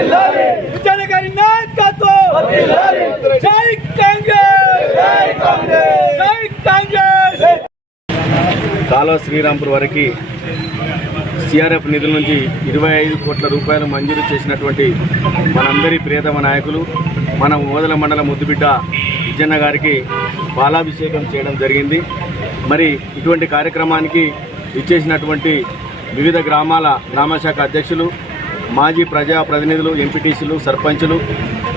విజయనగరి నాయకత్వం జై కాంగ్రెస్ జై కాంగ్రెస్ జై కాంగ్రెస్. కాలువ శ్రీరాంపూర్ వరకు సిఆర్ఎఫ్ నిధుల నుంచి 25 కోట్ల రూపాయలు మంజూరు చేసినటువంటి మనందరి ప్రియతమ నాయకులు మన ఓదెల మండల ముద్దుబిడ్డ విజయన్న గారికి పాలాభిషేకం చేయడం జరిగింది. మరి ఇటువంటి కార్యక్రమానికి ఇచ్చేసినటువంటి వివిధ గ్రామాల గ్రామశాఖ అధ్యక్షులు, మాజీ ప్రజాప్రతినిధులు, ఎంపీటీసీలు, సర్పంచులు,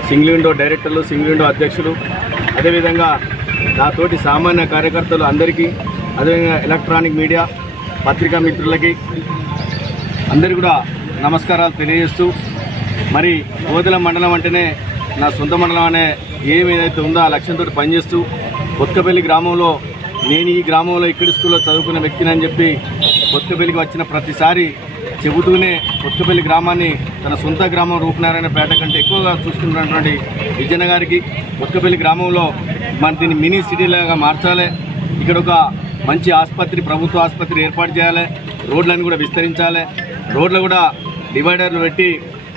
సింగిల్ విండో డైరెక్టర్లు, సింగిల్ విండో అధ్యక్షులు, అదేవిధంగా నాతోటి సామాన్య కార్యకర్తలు అందరికీ, అదేవిధంగా ఎలక్ట్రానిక్ మీడియా పత్రికా మిత్రులకి అందరికీ కూడా నమస్కారాలు తెలియజేస్తూ, మరి ఓదెల మండలం అంటేనే నా సొంత మండలం అనే ఏదైతే ఉందో ఆ లక్ష్యంతో పనిచేస్తూ కొత్తపల్లి గ్రామంలో నేను ఈ గ్రామంలో ఇక్కడి స్కూల్లో చదువుకున్న వ్యక్తిని అని చెప్పి కొత్తపల్లికి వచ్చిన ప్రతిసారి చెబుతూనే కొత్తపల్లి గ్రామాన్ని తన సొంత గ్రామం రూపనారాయణపేట కంటే ఎక్కువగా చూసుకున్నటువంటి విజయన్న గారికి కొత్తపల్లి గ్రామంలో మన దీన్ని మినీ సిటీలాగా మార్చాలి, ఇక్కడ ఒక మంచి ఆసుపత్రి, ప్రభుత్వ ఆసుపత్రి ఏర్పాటు చేయాలి, రోడ్లను కూడా విస్తరించాలి, రోడ్లు కూడా డివైడర్లు పెట్టి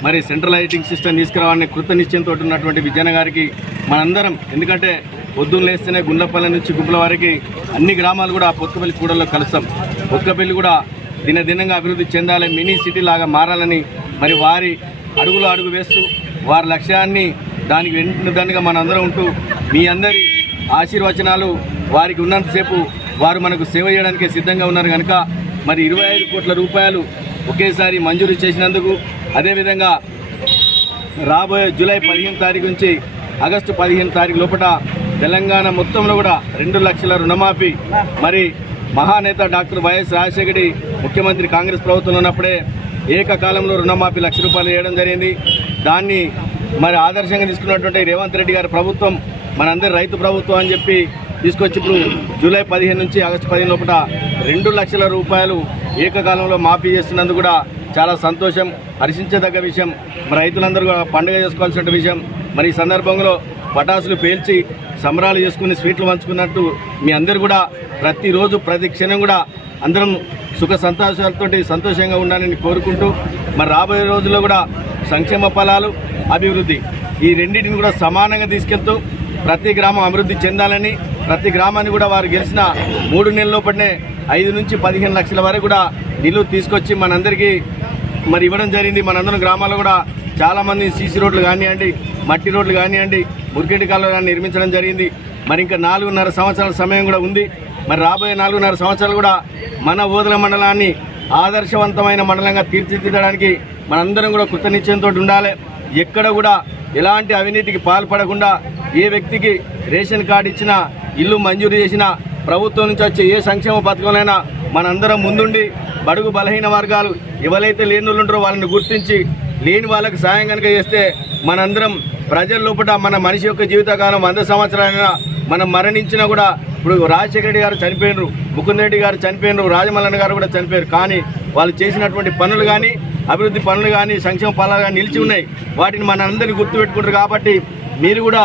మరి సెంట్రల్ లైటింగ్ సిస్టమ్ తీసుకురావాలని కృత నిశ్చయంతో ఉన్నటువంటి విజయన్న గారికి మనందరం, ఎందుకంటే పొద్దున్న లేస్తేనే గుండ్లపల్లి నుంచి గుంపుల వారికి అన్ని గ్రామాలు కూడా కొత్తపల్లి కూడల్లో కలుస్తాం. కొత్తపల్లి కూడా దినదినంగా అభివృద్ధి చెందాలి, మినీ సిటీ లాగా మారాలని మరి వారి అడుగులో అడుగు వేస్తూ వారి లక్ష్యాన్ని దానికి వెంటనే మనందరం ఉంటూ మీ అందరి ఆశీర్వచనాలు వారికి ఉన్నంతసేపు వారు మనకు సేవ చేయడానికి సిద్ధంగా ఉన్నారు కనుక మరి 25 కోట్ల రూపాయలు ఒకేసారి మంజూరు చేసినందుకు, అదేవిధంగా రాబోయే జూలై 15 తారీఖు నుంచి ఆగస్టు 15 తారీఖు లోపల తెలంగాణ మొత్తంలో కూడా 2 లక్షల రుణమాఫీ, మరి మహానేత డాక్టర్ వైఎస్ రాజశేఖర ముఖ్యమంత్రి కాంగ్రెస్ ప్రభుత్వంలో ఉన్నప్పుడే ఏకకాలంలో రుణమాఫీ ₹1,00,000 చేయడం జరిగింది. దాన్ని మరి ఆదర్శంగా తీసుకున్నటువంటి రేవంత్ రెడ్డి గారి ప్రభుత్వం మనందరి రైతు ప్రభుత్వం అని చెప్పి తీసుకొచ్చి ఇప్పుడు జూలై 15 నుంచి ఆగస్టు 15 లోపల 2 లక్షల రూపాయలు ఏకకాలంలో మాఫీ చేస్తున్నందుకు కూడా చాలా సంతోషం, హర్షించదగ్గ విషయం. మరి రైతులందరూ కూడా పండుగ చేసుకోవాల్సిన విషయం. మరి ఈ సందర్భంలో పటాసులు పేల్చి సంబరాలు చేసుకుని స్వీట్లు పంచుకున్నట్టు మీ అందరూ కూడా ప్రతిరోజు ప్రతి క్షణం కూడా అందరం సుఖ సంతోషాలతో సంతోషంగా ఉండాలని కోరుకుంటూ, మరి రాబోయే రోజుల్లో కూడా సంక్షేమ ఫలాలు, అభివృద్ధి ఈ రెండింటిని కూడా సమానంగా తీసుకెళ్తూ ప్రతి గ్రామం అభివృద్ధి చెందాలని, ప్రతి గ్రామాన్ని కూడా వారు గెలిచిన 3 నెలల లోపలనే 5 నుంచి 15 లక్షల వరకు కూడా నిధులు తీసుకొచ్చి మనందరికీ మరి ఇవ్వడం జరిగింది. మనందరం గ్రామాల్లో కూడా చాలామంది సీసీ రోడ్లు కానివ్వండి, మట్టి రోడ్లు కానివ్వండి, మురికెండి కాలువలు కానీ నిర్మించడం జరిగింది. మరి ఇంకా 4.5 సంవత్సరాల సమయం కూడా ఉంది. మరి రాబోయే 4.5 సంవత్సరాలు కూడా మన ఓదెల మండలాన్ని ఆదర్శవంతమైన మండలంగా తీర్చిదిద్దడానికి మనందరం కూడా కృత నిశ్చయంతో ఉండాలి. ఎక్కడ కూడా ఎలాంటి అవినీతికి పాల్పడకుండా, ఏ వ్యక్తికి రేషన్ కార్డు ఇచ్చినా, ఇల్లు మంజూరు చేసినా, ప్రభుత్వం నుంచి వచ్చే ఏ సంక్షేమ పథకంలోనైనా మనందరం ముందుండి బడుగు బలహీన వర్గాలు ఎవరైతే లేని వాళ్ళు ఉంటారో వాళ్ళని గుర్తించి లేని వాళ్ళకి సాయం కనుక చేస్తే మనందరం ప్రజల లోపల మన మనిషి యొక్క జీవితకాలం 100 సంవత్సరాలైనా మనం మరణించినా కూడా, ఇప్పుడు రాజశేఖర రెడ్డి గారు చనిపోయినారు, ముకుంద్ రెడ్డి గారు చనిపోయినారు, రాజమల్లన్న గారు కూడా చనిపోయారు. కానీ వాళ్ళు చేసినటువంటి పనులు కానీ, అభివృద్ధి పనులు కానీ, సంక్షేమ ఫలాలు కానీ నిలిచి ఉన్నాయి. వాటిని మనందరినీ గుర్తుపెట్టుకుంటారు. కాబట్టి మీరు కూడా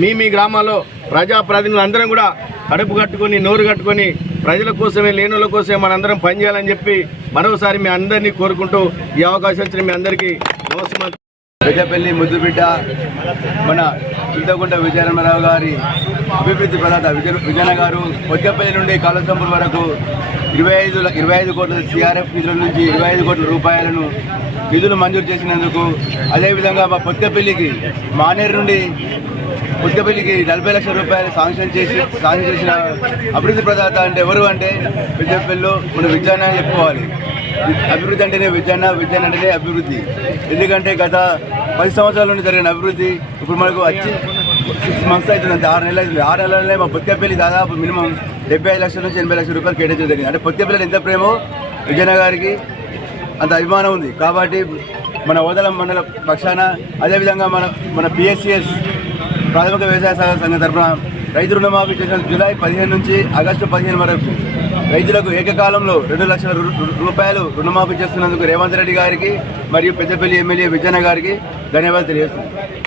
మీ గ్రామాల్లో ప్రజాప్రతినిధులు అందరం కూడా కడుపు కట్టుకొని, నోరు కట్టుకొని ప్రజల కోసమే, లేనుల కోసమే మనందరం పనిచేయాలని చెప్పి మరోసారి మీ అందరినీ కోరుకుంటూ ఈ అవకాశం ఇచ్చిన మీ అందరికీ నమస్కారం. పెద్దపల్లి ముద్దుబిడ్డ మన చింతకుంట విజయరామరావు గారి అభివృద్ధి ప్రదాత విజయన్న గారు కొత్తపల్లి నుండి కాళేశ్వరం వరకు 25 కోట్ల సిఆర్ఎఫ్ నిధుల నుంచి 25 కోట్ల రూపాయలను నిధులు మంజూరు చేసినందుకు, అదేవిధంగా మా కొత్తపల్లికి మానేరు నుండి కొత్తపల్లికి 40 లక్షల రూపాయలు శాంక్షన్ చేసిన అభివృద్ధి ప్రదాత అంటే ఎవరు అంటే పెద్దపల్లిలో మన విజయన్న చెప్పుకోవాలి. అభివృద్ధి అంటేనే విజయన్న, విజయన్న అంటేనే అభివృద్ధి. ఎందుకంటే గత 10 సంవత్సరాల నుండి జరిగిన అభివృద్ధి ఇప్పుడు మనకు వచ్చి 6 మంత్స్ అవుతుంది, అంతే 6 నెలలు అవుతుంది. 6 నెలలనే మా కొత్తపల్లి దాదాపు మినిమం 75 లక్షల నుంచి 80 లక్షల రూపాయలు కేటాయించడం జరిగింది. అంటే కొత్తపల్లిలో ఎంత ప్రేమో విజయన్న గారికి అంత అభిమానం ఉంది. కాబట్టి మన ఓదెల మండల పక్షాన, అదేవిధంగా మన పిఎస్సిఎస్ ప్రాథమిక వ్యవసాయ సహకార సంఘం తరఫున రైతు రుణమాఫీ చేసిన జూలై 15 నుంచి ఆగస్టు 15 వరకు రైతులకు ఏకకాలంలో 2 లక్షల రూపాయలు రుణమాఫీ చేస్తున్నందుకు రేవంత్ రెడ్డి గారికి మరియు పెద్దపల్లి ఎమ్మెల్యే విజయన్న గారికి ధన్యవాదాలు తెలియజేస్తున్నాను.